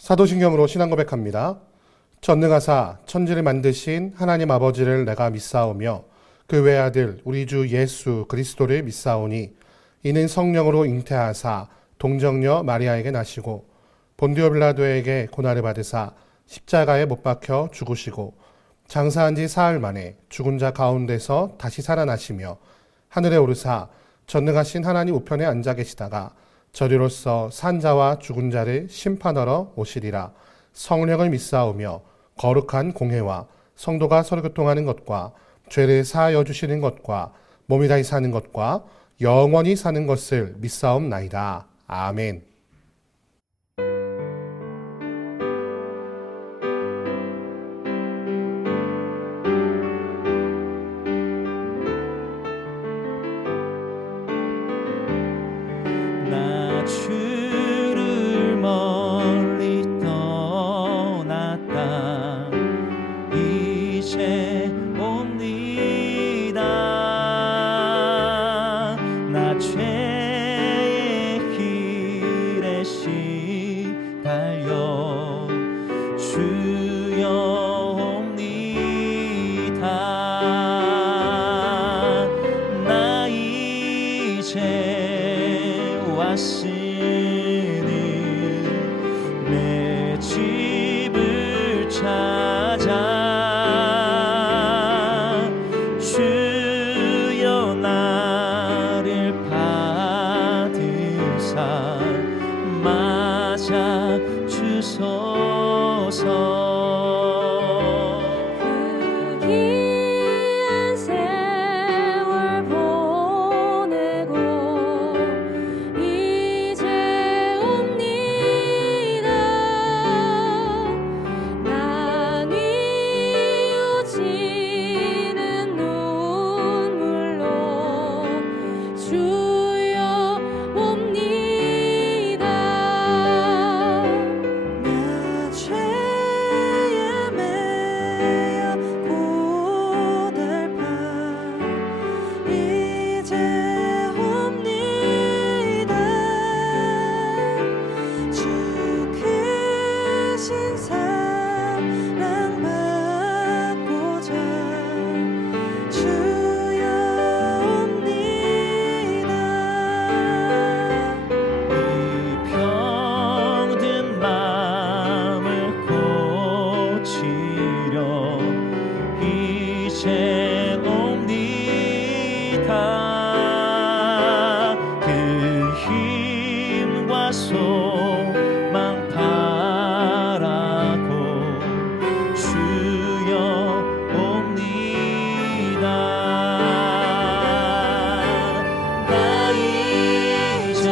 사도신경으로 신앙 고백합니다. 전능하사 천지를 만드신 하나님 아버지를 내가 믿사오며 그 외아들 우리 주 예수 그리스도를 믿사오니 이는 성령으로 잉태하사 동정녀 마리아에게 나시고 본디오 빌라도에게 고난을 받으사 십자가에 못 박혀 죽으시고 장사한 지 사흘 만에 죽은 자 가운데서 다시 살아나시며 하늘에 오르사 전능하신 하나님 우편에 앉아 계시다가 저리로서 산자와 죽은 자를 심판하러 오시리라. 성령을 믿사오며 거룩한 공회와 성도가 서로 교통하는 것과 죄를 사하여 주시는 것과 몸이 다시 사는 것과 영원히 사는 것을 믿사옵나이다. 아멘. 나 주를 멀리 떠났다 이제 옵니다. 나 죄의 길에 시달려 주여 옵니다. 나 이제 왔으니 내 집을 찾아 주여 나를 받으사 맞아 주소서. 귀한 세월 보내고 이제 옵니다. 난 뉘우치는 눈물로 주여 옵니다. 나 죄에 매여 고달파 이제 옵니다. 주 크신 사랑 받고자 주여 옵니다. 이 병든 마음을 고치려 이제 옵니다. 그 힘과 소망 바라고 주여 옵니다. 나 이제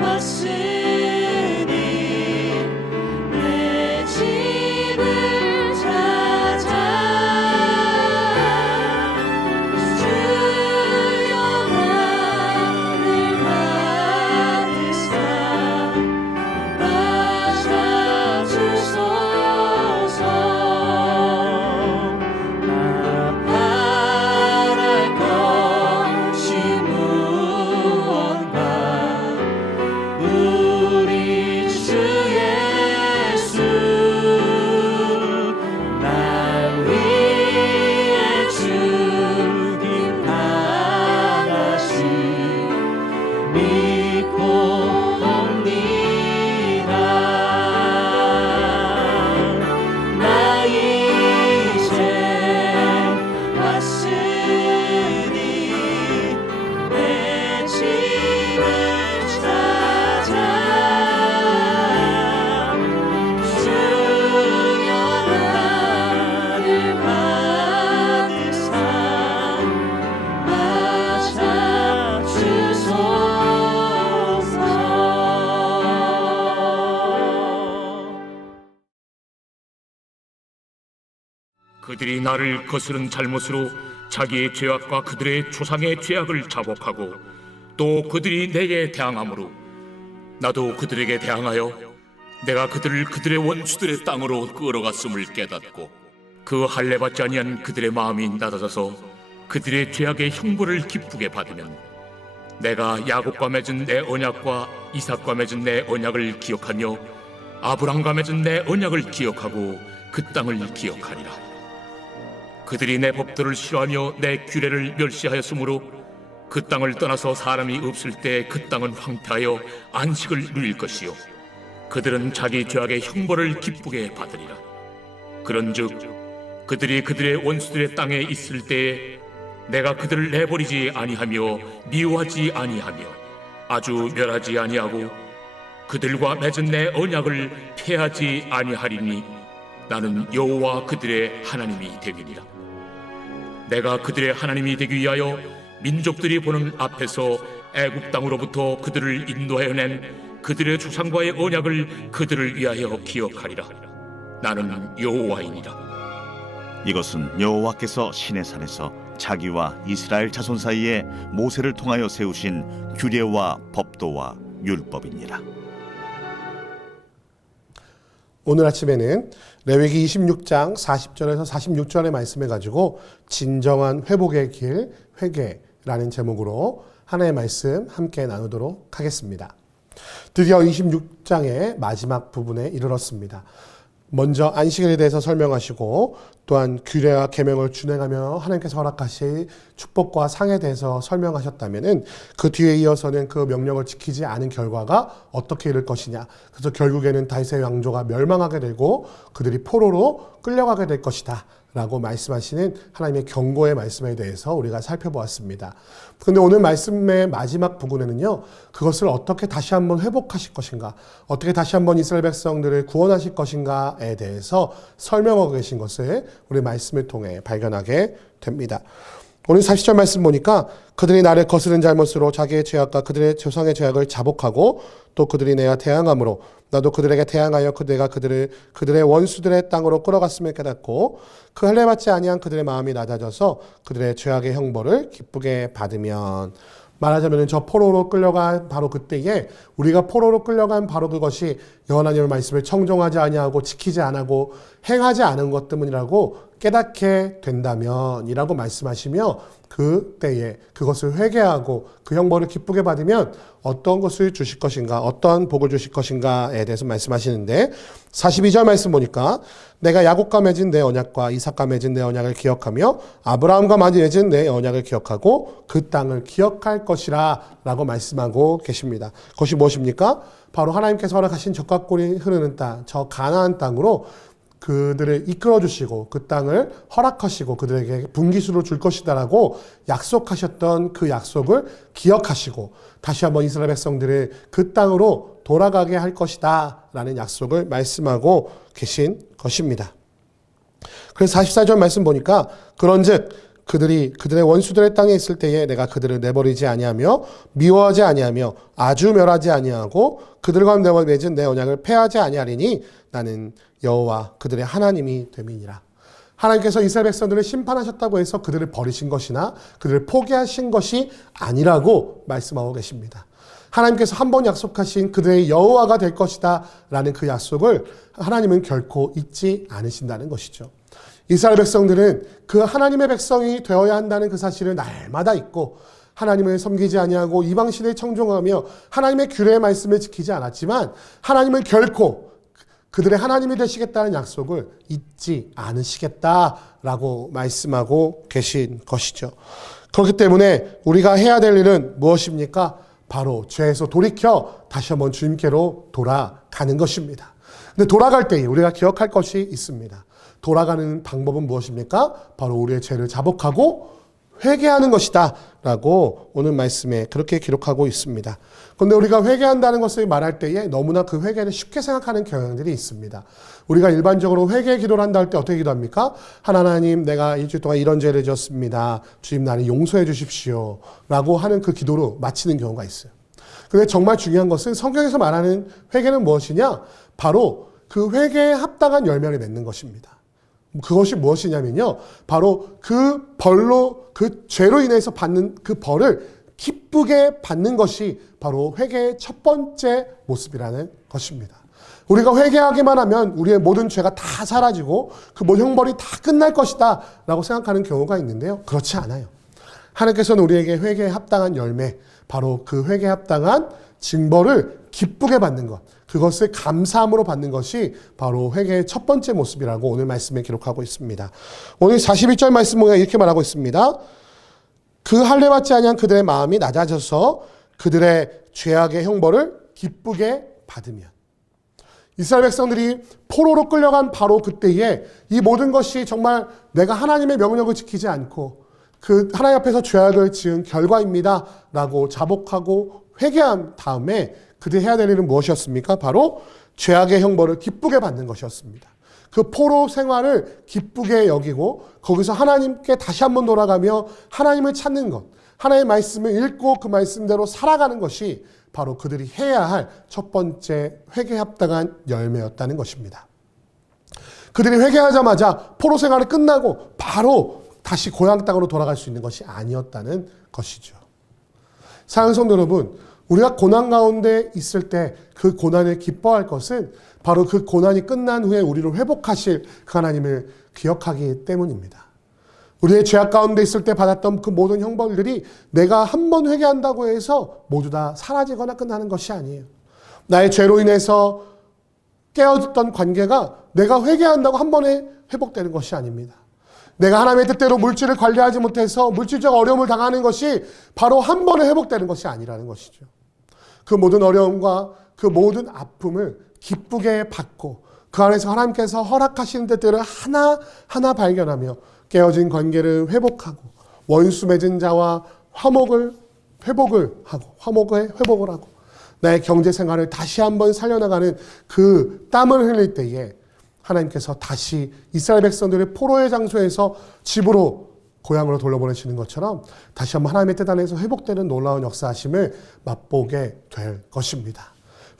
왔으니 내 집을 찾아 주여 나를 받으사 맞아 주소서. 나 바랄 것이 무언가 우리 주 예수 날 위해 죽임 당하시 믿고 옵니다. 나 이제 왔으니 내 집을 찾아 주여 나를 받으사 맞아 주소서. 그들이 나를 거스른 잘못으로 자기의 죄악과 그들의 조상의 죄악을 자복하고 또 그들이 내게 대항함으로 나도 그들에게 대항하여 내가 그들을 그들의 원수들의 땅으로 끌어갔음을 깨닫고 그 할례받지 아니한 그들의 마음이 낮아져서 그들의 죄악의 형벌을 기쁘게 받으면 내가 야곱과 맺은 내 언약과 이삭과 맺은 내 언약을 기억하며 아브람과 맺은 내 언약을 기억하고 그 땅을 기억하리라. 그들이 내 법도를 싫어하며 내 규례를 멸시하였으므로 그 땅을 떠나서 사람이 없을 때 그 땅은 황폐하여 안식을 누릴 것이요 그들은 자기 죄악의 형벌을 기쁘게 받으리라. 그런즉 그들이 그들의 원수들의 땅에 있을 때에 내가 그들을 내버리지 아니하며 미워하지 아니하며 아주 멸하지 아니하고 그들과 맺은 내 언약을 폐하지 아니하리니 나는 여호와 그들의 하나님이 되리니라. 내가 그들의 하나님이 되기 위하여 민족들이 보는 앞에서 애굽 땅으로부터 그들을 인도하여 낸 그들의 조상과의 언약을 그들을 위하여 기억하리라. 나는 여호와이니라. 이것은 여호와께서 시내산에서 자기와 이스라엘 자손 사이에 모세를 통하여 세우신 규례와 법도와 율법이니라. 오늘 아침에는 레위기 26장 40절에서 46절의 말씀을 가지고 진정한 회복의 길, 회개라는 제목으로 하나의 말씀 함께 나누도록 하겠습니다. 드디어 26장의 마지막 부분에 이르렀습니다. 먼저 안식일에 대해서 설명하시고 또한 규례와 계명을 준행하며 하나님께서 허락하신 축복과 상에 대해서 설명하셨다면은 그 뒤에 이어서는 그 명령을 지키지 않은 결과가 어떻게 이를 것이냐. 그래서 결국에는 다윗의 왕조가 멸망하게 되고 그들이 포로로 끌려가게 될 것이다 라고 말씀하시는 하나님의 경고의 말씀에 대해서 우리가 살펴보았습니다. 그런데 오늘 말씀의 마지막 부분에는요, 그것을 어떻게 다시 한번 회복하실 것인가, 어떻게 다시 한번 이스라엘 백성들을 구원하실 것인가에 대해서 설명하고 계신 것을 우리 말씀을 통해 발견하게 됩니다. 오늘 40절 말씀 보니까 그들이 나를 거스른 잘못으로 자기의 죄악과 그들의 조상의 죄악을 자복하고 또 그들이 내가 대항함으로 나도 그들에게 대항하여 내가 그들의 원수들의 땅으로 끌어갔음을 깨닫고 그 할례 받지 아니한 그들의 마음이 낮아져서 그들의 죄악의 형벌을 기쁘게 받으면, 말하자면 저 포로로 끌려간 바로 그때에 우리가 포로로 끌려간 바로 그것이 여호와 하나님의 말씀을 청종하지 아니하고 지키지 않고 행하지 않은 것 때문이라고 깨닫게 된다면이라고 말씀하시며 그때에 그것을 회개하고 그 형벌을 기쁘게 받으면 어떤 것을 주실 것인가, 어떤 복을 주실 것인가에 대해서 말씀하시는데 42절 말씀 보니까 내가 야곱과 맺은 내 언약과 이삭과 맺은 내 언약을 기억하며 아브라함과 맺은 내 언약을 기억하고 그 땅을 기억할 것이라 라고 말씀하고 계십니다. 그것이 무엇입니까? 바로 하나님께서 허락하신 젖과 꿀이 흐르는 땅, 저 가나안 땅으로 그들을 이끌어 주시고 그 땅을 허락하시고 그들에게 분기수로 줄 것이다라고 약속하셨던 그 약속을 기억하시고 다시 한번 이스라엘 백성들을 그 땅으로 돌아가게 할 것이다 라는 약속을 말씀하고 계신 것입니다. 그래서 44절 말씀 보니까 그런즉 그들이 그들의 원수들의 땅에 있을 때에 내가 그들을 내버리지 아니하며 미워하지 아니하며 아주 멸하지 아니하고 그들과 맺은 내 언약을 폐하지 아니하리니 나는 여호와 그들의 하나님이 됨이니라. 하나님께서 이스라엘 백성들을 심판하셨다고 해서 그들을 버리신 것이나 그들을 포기하신 것이 아니라고 말씀하고 계십니다. 하나님께서 한 번 약속하신 그들의 여호와가 될 것이다 라는 그 약속을 하나님은 결코 잊지 않으신다는 것이죠. 이스라엘 백성들은 그 하나님의 백성이 되어야 한다는 그 사실을 날마다 잊고 하나님을 섬기지 아니하고 이방 신을 청종하며 하나님의 규례의 말씀을 지키지 않았지만 하나님은 결코 그들의 하나님이 되시겠다는 약속을 잊지 않으시겠다라고 말씀하고 계신 것이죠. 그렇기 때문에 우리가 해야 될 일은 무엇입니까? 바로 죄에서 돌이켜 다시 한번 주님께로 돌아가는 것입니다. 근데 돌아갈 때에 우리가 기억할 것이 있습니다. 돌아가는 방법은 무엇입니까? 바로 우리의 죄를 자복하고 회개하는 것이다 라고 오늘 말씀에 그렇게 기록하고 있습니다. 그런데 우리가 회개한다는 것을 말할 때에 너무나 그 회개를 쉽게 생각하는 경향들이 있습니다. 우리가 일반적으로 회개 기도를 한다 할 때 어떻게 기도합니까? 하나님, 내가 일주일 동안 이런 죄를 지었습니다. 주님, 나를 용서해 주십시오 라고 하는 그 기도로 마치는 경우가 있어요. 그런데 정말 중요한 것은 성경에서 말하는 회개는 무엇이냐? 바로 그 회개에 합당한 열매를 맺는 것입니다. 그것이 무엇이냐면요, 바로 그 벌로, 그 죄로 인해서 받는 그 벌을 기쁘게 받는 것이 바로 회개의 첫 번째 모습이라는 것입니다. 우리가 회개하기만 하면 우리의 모든 죄가 다 사라지고 그 모든 형벌이 다 끝날 것이다 라고 생각하는 경우가 있는데요, 그렇지 않아요. 하나님께서는 우리에게 회개에 합당한 열매, 바로 그 회개에 합당한 징벌을 기쁘게 받는 것, 그것을 감사함으로 받는 것이 바로 회개의 첫 번째 모습이라고 오늘 말씀에 기록하고 있습니다. 오늘 41절 말씀 보면 이렇게 말하고 있습니다. 그 할례받지 아니한 그들의 마음이 낮아져서 그들의 죄악의 형벌을 기쁘게 받으면. 이스라엘 백성들이 포로로 끌려간 바로 그때에 이 모든 것이 정말 내가 하나님의 명령을 지키지 않고 그 하나님 앞에서 죄악을 지은 결과입니다 라고 자복하고 회개한 다음에 그들이 해야 될 일은 무엇이었습니까? 바로 죄악의 형벌을 기쁘게 받는 것이었습니다. 그 포로 생활을 기쁘게 여기고 거기서 하나님께 다시 한번 돌아가며 하나님을 찾는 것, 하나님의 말씀을 읽고 그 말씀대로 살아가는 것이 바로 그들이 해야 할 첫 번째 회개에 합당한 열매였다는 것입니다. 그들이 회개하자마자 포로 생활이 끝나고 바로 다시 고향 땅으로 돌아갈 수 있는 것이 아니었다는 것이죠. 사랑하는 성도 여러분, 우리가 고난 가운데 있을 때 그 고난을 기뻐할 것은 바로 그 고난이 끝난 후에 우리를 회복하실 그 하나님을 기억하기 때문입니다. 우리의 죄악 가운데 있을 때 받았던 그 모든 형벌들이 내가 한 번 회개한다고 해서 모두 다 사라지거나 끝나는 것이 아니에요. 나의 죄로 인해서 깨어졌던 관계가 내가 회개한다고 한 번에 회복되는 것이 아닙니다. 내가 하나님의 뜻대로 물질을 관리하지 못해서 물질적 어려움을 당하는 것이 바로 한 번에 회복되는 것이 아니라는 것이죠. 그 모든 어려움과 그 모든 아픔을 기쁘게 받고 그 안에서 하나님께서 허락하시는 뜻들을 하나하나 발견하며 깨어진 관계를 회복하고 원수 맺은 자와 회복을 하고 나의 경제 생활을 다시 한번 살려나가는 그 땀을 흘릴 때에 하나님께서 다시 이스라엘 백성들을 포로의 장소에서 집으로 고향으로 돌려보내시는 것처럼 다시 한번 하나님의 뜻 안에서 회복되는 놀라운 역사하심을 맛보게 될 것입니다.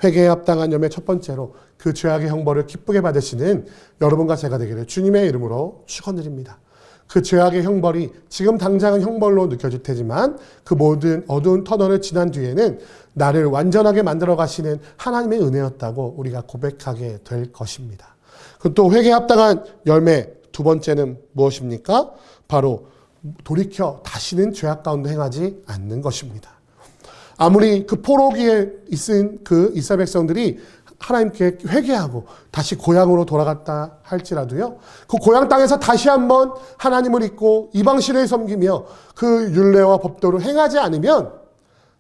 회개에 합당한 열매 첫 번째로 그 죄악의 형벌을 기쁘게 받으시는 여러분과 제가 되기를 주님의 이름으로 축원드립니다. 그 죄악의 형벌이 지금 당장은 형벌로 느껴질 테지만 그 모든 어두운 터널을 지난 뒤에는 나를 완전하게 만들어 가시는 하나님의 은혜였다고 우리가 고백하게 될 것입니다. 또 회개에 합당한 열매 두 번째는 무엇입니까? 바로 돌이켜 다시는 죄악 가운데 행하지 않는 것입니다. 아무리 그 포로기에 있은 그 이스라엘 백성들이 하나님께 회개하고 다시 고향으로 돌아갔다 할지라도요, 그 고향 땅에서 다시 한번 하나님을 잊고 이방신을 섬기며 그 율례와 법도를 행하지 않으면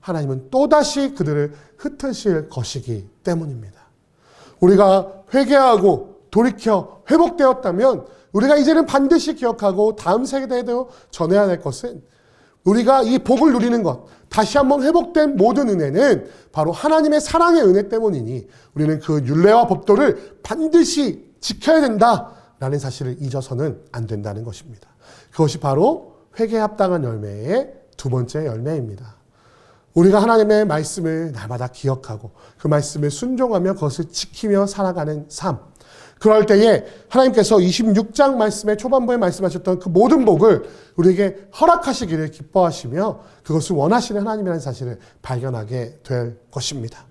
하나님은 또다시 그들을 흩으실 것이기 때문입니다. 우리가 회개하고 돌이켜 회복되었다면 우리가 이제는 반드시 기억하고 다음 세대에도 전해야 될 것은 우리가 이 복을 누리는 것, 다시 한번 회복된 모든 은혜는 바로 하나님의 사랑의 은혜 때문이니 우리는 그 율례와 법도를 반드시 지켜야 된다라는 사실을 잊어서는 안 된다는 것입니다. 그것이 바로 회개에 합당한 열매의 두 번째 열매입니다. 우리가 하나님의 말씀을 날마다 기억하고 그 말씀을 순종하며 그것을 지키며 살아가는 삶, 그럴 때에 하나님께서 26장 말씀의 초반부에 말씀하셨던 그 모든 복을 우리에게 허락하시기를 기뻐하시며 그것을 원하시는 하나님이라는 사실을 발견하게 될 것입니다.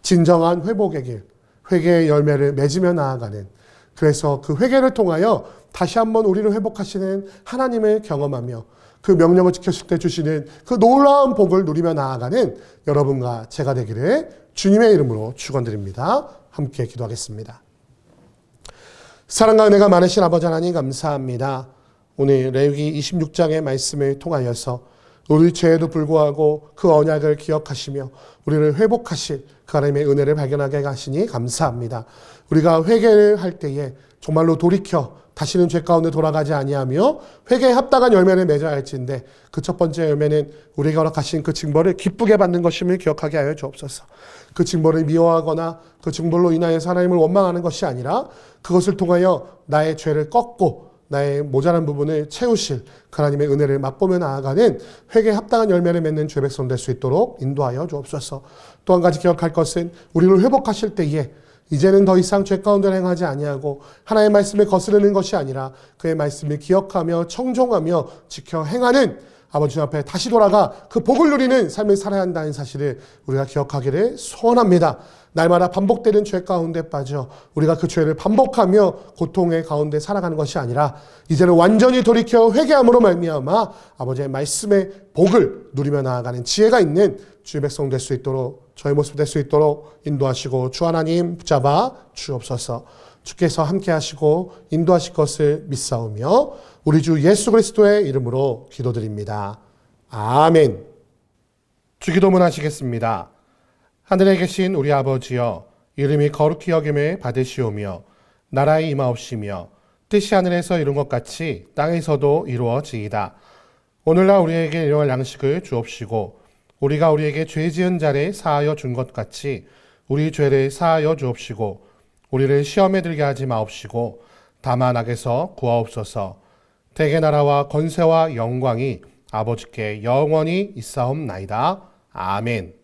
진정한 회복의 길, 회개의 열매를 맺으며 나아가는, 그래서 그 회개를 통하여 다시 한번 우리를 회복하시는 하나님을 경험하며 그 명령을 지켰을 때 주시는 그 놀라운 복을 누리며 나아가는 여러분과 제가 되기를 주님의 이름으로 축원드립니다. 함께 기도하겠습니다. 사랑과 은혜가 많으신 아버지 하나님 감사합니다. 오늘 레위기 26장의 말씀을 통하여서 우리 죄에도 불구하고 그 언약을 기억하시며 우리를 회복하실 그 하나님의 은혜를 발견하게 하시니 감사합니다. 우리가 회개를 할 때에 정말로 돌이켜 다시는 죄 가운데 돌아가지 아니하며 회개에 합당한 열매를 맺어야 할지인데 그 첫 번째 열매는 우리가 허락하신 그 징벌을 기쁘게 받는 것임을 기억하게 하여 주옵소서. 그 징벌을 미워하거나 그 징벌로 인하여서 하나님을 원망하는 것이 아니라 그것을 통하여 나의 죄를 꺾고 나의 모자란 부분을 채우실 그 하나님의 은혜를 맛보며 나아가는 회개에 합당한 열매를 맺는 죄 백성 될 수 있도록 인도하여 주옵소서. 또 한 가지 기억할 것은 우리를 회복하실 때에 이제는 더 이상 죄 가운데 행하지 아니하고 하나님의 말씀을 거스르는 것이 아니라 그의 말씀을 기억하며 청종하며 지켜 행하는 아버지 앞에 다시 돌아가 그 복을 누리는 삶을 살아야 한다는 사실을 우리가 기억하기를 소원합니다. 날마다 반복되는 죄 가운데 빠져 우리가 그 죄를 반복하며 고통의 가운데 살아가는 것이 아니라 이제는 완전히 돌이켜 회개함으로 말미암아 아버지의 말씀의 복을 누리며 나아가는 지혜가 있는 주의 백성 될 수 있도록, 저의 모습 될 수 있도록 인도하시고 주 하나님 붙잡아 주옵소서. 주께서 함께 하시고 인도하실 것을 믿사오며 우리 주 예수 그리스도의 이름으로 기도드립니다. 아멘. 주기도문 하시겠습니다. 하늘에 계신 우리 아버지여, 이름이 거룩히 여김을 받으시오며 나라의 임하옵시며 뜻이 하늘에서 이룬 것 같이 땅에서도 이루어지이다. 오늘날 우리에게 일용할 양식을 주옵시고 우리가 우리에게 죄 지은 자를 사하여 준 것 같이 우리 죄를 사하여 주옵시고 우리를 시험에 들게 하지 마옵시고 다만 악에서 구하옵소서. 대개 나라와 권세와 영광이 아버지께 영원히 있사옵나이다. 아멘.